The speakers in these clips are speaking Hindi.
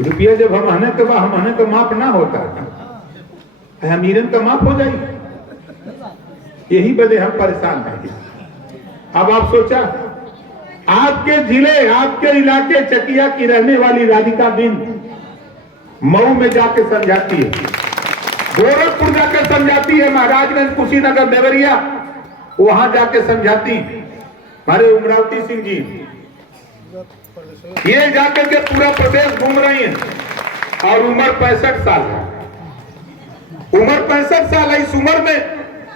रुपया जब हम आने के बाद हम आने का माफ ना होता है, अमीरन का माफ हो जाएगी। यही वजह हम परेशान हैं। अब आप सोचा, आपके जिले, आपके इलाके चकिया की रहने वाली राधिका बिंद मऊ में जाके समझाती है, गोरखपुर जाकर समझाती है, महाराजगंज, कुशीनगर, देवरिया, वहां जाके समझाती हमारे उमरावती सिंह जी, ये जाकर के पूरा प्रदेश घूम रही हैं और उम्र 65 साल है। उम्र 65 साल है। इस उम्र में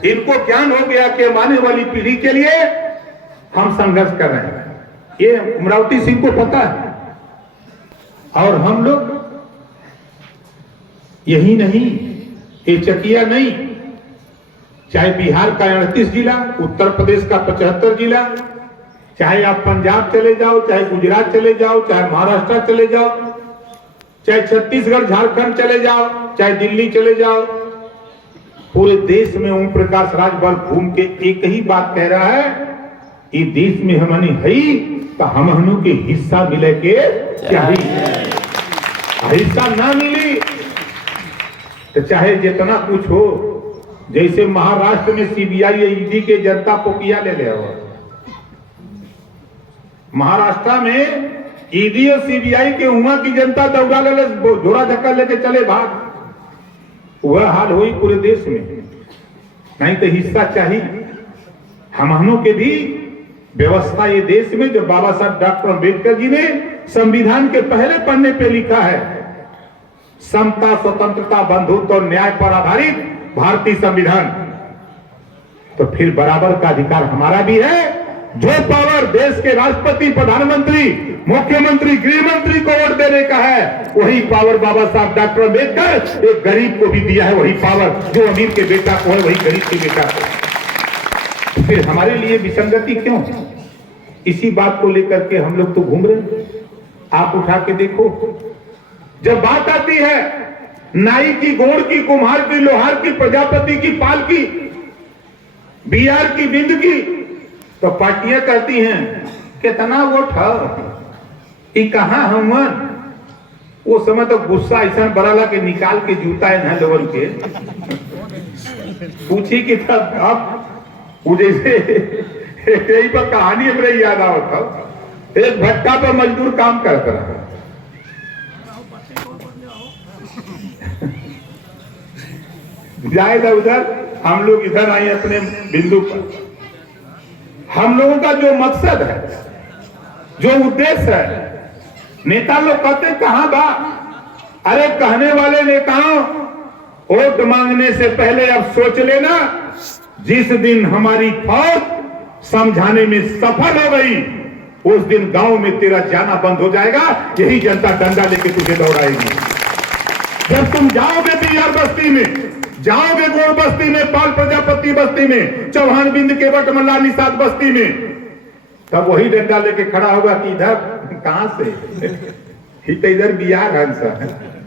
इनको ज्ञान हो गया कि आने वाली पीढ़ी के लिए हम संघर्ष कर रहे हैं। ये उमरावती सिंह को पता है। और हम लोग यही नहीं, ये चकिया नहीं, चाहे बिहार का 38 जिला, उत्तर प्रदेश का 75 जिला, चाहे आप पंजाब चले जाओ, चाहे गुजरात चले जाओ, चाहे महाराष्ट्र चले जाओ, चाहे छत्तीसगढ़, झारखंड चले जाओ, चाहे दिल्ली चले जाओ, पूरे देश में ओम प्रकाश राजभर घूम के एक ही बात कह रहा है, ये देश में हमने है तो हम के हिस्सा मिले के चाहिए। हिस्सा ना मिली तो चाहे जितना कुछ हो, जैसे महाराष्ट्र में सीबीआई ईडी के जनता पोकिया ले ले, महाराष्ट्र में ईडी और सीबीआई के वहां की जनता दौड़ा ले, झोरा धक्का लेके चले भाग। वह हाल हुई पूरे देश में। नहीं तो हिस्सा चाहिए। हमनों के भी व्यवस्था ये देश में, जो बाबा साहब डॉक्टर अम्बेडकर जी ने संविधान के पहले पन्ने पे लिखा है, समता, स्वतंत्रता, बंधुत्व और न्याय पर आधारित भारतीय संविधान, तो फिर बराबर का अधिकार हमारा भी है। जो पावर देश के राष्ट्रपति, प्रधानमंत्री, मुख्यमंत्री, गृह मंत्री को वोट देने का है, वही पावर बाबा साहब डॉक्टर अम्बेडकर एक गरीब को भी दिया है। वही पावर जो अमीर के बेटा को है, वही गरीब के बेटा को। फिर हमारे लिए विसंगति क्यों? इसी बात को लेकर के हम लोग तो घूम रहे हैं। आप उठा के देखो, जब बात आती है नाई की, गोड़ की, कुम्हार की, लोहार की, प्रजापति की, पाल की, बिहार की, बिंद की, तो पार्टियां कहती हैं कितना वोट है, कहां हम। वो समय तो गुस्सा ऐसा बराला के निकाल के जूता है लोगन के पूछी कि तब आप जैसे यही पर कहानी हमरे याद आवत था। एक भट्टा पर मजदूर काम करता रहा, जाएगा उधर, हम लोग इधर आए अपने बिंदु पर। हम लोगों का जो मकसद है, जो उद्देश्य है, नेता लोग कहते कहां बा? अरे कहने वाले नेताओं, वोट मांगने से पहले अब सोच लेना, जिस दिन हमारी फौज समझाने में सफल हो गई, उस दिन गांव में तेरा जाना बंद हो जाएगा। यही जनता डंडा लेके तुझे दौड़ाएगी। जब तुम जाओगे बिहार बस्ती में, जाओगे गोड़ बस्ती में, पाल प्रजापति बस्ती में, चौहान बिंद केवट मल्ला निषाद बस्ती में, तब वही डंडा लेके खड़ा होगा कि इधर कहां से, तो इधर बिहार है,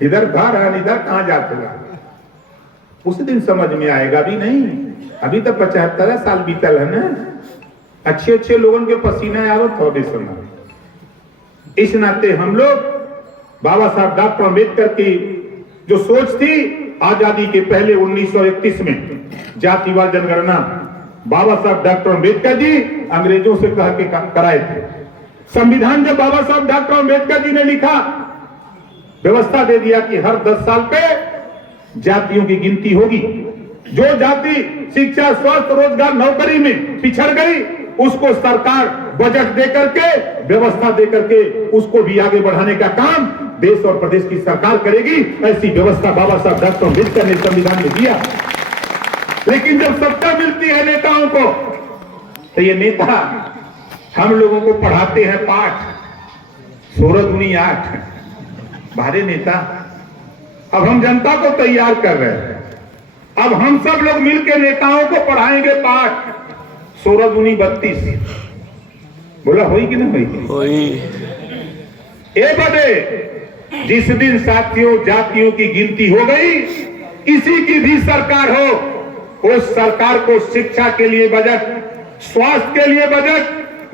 इधर घर है, इधर कहां जाते हैं। उस दिन समझ में आएगा भी नहीं। अभी तो 75 साल बीतल है ना, अच्छे अच्छे लोगों के पसीना आवत हो देश। इस नाते हम लोग बाबा साहब डॉक्टर अम्बेडकर की जो सोच थी, आजादी के पहले 1931 में जातिवाद जनगणना बाबा साहब डॉक्टर अम्बेडकर जी अंग्रेजों से कह के कराए थे। संविधान जब बाबा साहब डॉक्टर अम्बेडकर जी ने लिखा, व्यवस्था दे दिया कि हर 10 साल पे जातियों की गिनती होगी। जो जाति शिक्षा, स्वास्थ्य, रोजगार, नौकरी में पिछड़ गई, उसको सरकार बजट दे करके, व्यवस्था दे करके उसको भी आगे बढ़ाने का काम देश और प्रदेश की सरकार करेगी। ऐसी व्यवस्था बाबा साहब डॉक्टर अम्बेडकर ने संविधान में दिया। लेकिन जब सत्ता मिलती है नेताओं को, तो ये नेता हम लोगों को पढ़ाते हैं पाठ 16×8 भारे नेता। अब हम जनता को तैयार कर रहे हैं। अब हम सब लोग मिलकर नेताओं को पढ़ाएंगे पाठ 16×32। बोला होई कि नहीं होई? ए बदे जिस दिन साथियों जातियों की गिनती हो गई, किसी की भी सरकार हो, उस सरकार को शिक्षा के लिए बजट, स्वास्थ्य के लिए बजट,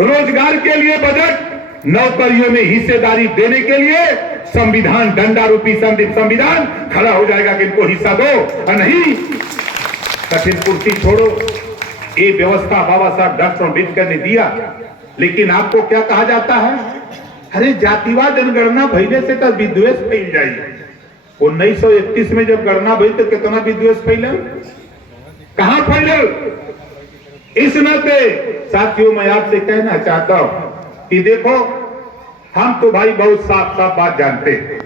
रोजगार के लिए बजट, नौकरियों में हिस्सेदारी देने के लिए संविधान डंडा रूपी संविधान खड़ा हो जाएगा कि इनको हिस्सा दो और नहीं कठिन कुर्सी छोड़ो। ये व्यवस्था बाबा साहब डॉक्टर अम्बेडकर ने दिया। लेकिन आपको क्या कहा जाता है, अरे जातिवाद जनगणना भइले से तो विद्वेष फैल जाई। 1931 में जब गणना भई तो कितना विद्वेष फैले, कहां फैले। इस नाते साथियों मैं आपसे कहना चाहता हूं कि देखो हम तो भाई बहुत साफ साफ बात जानते हैं।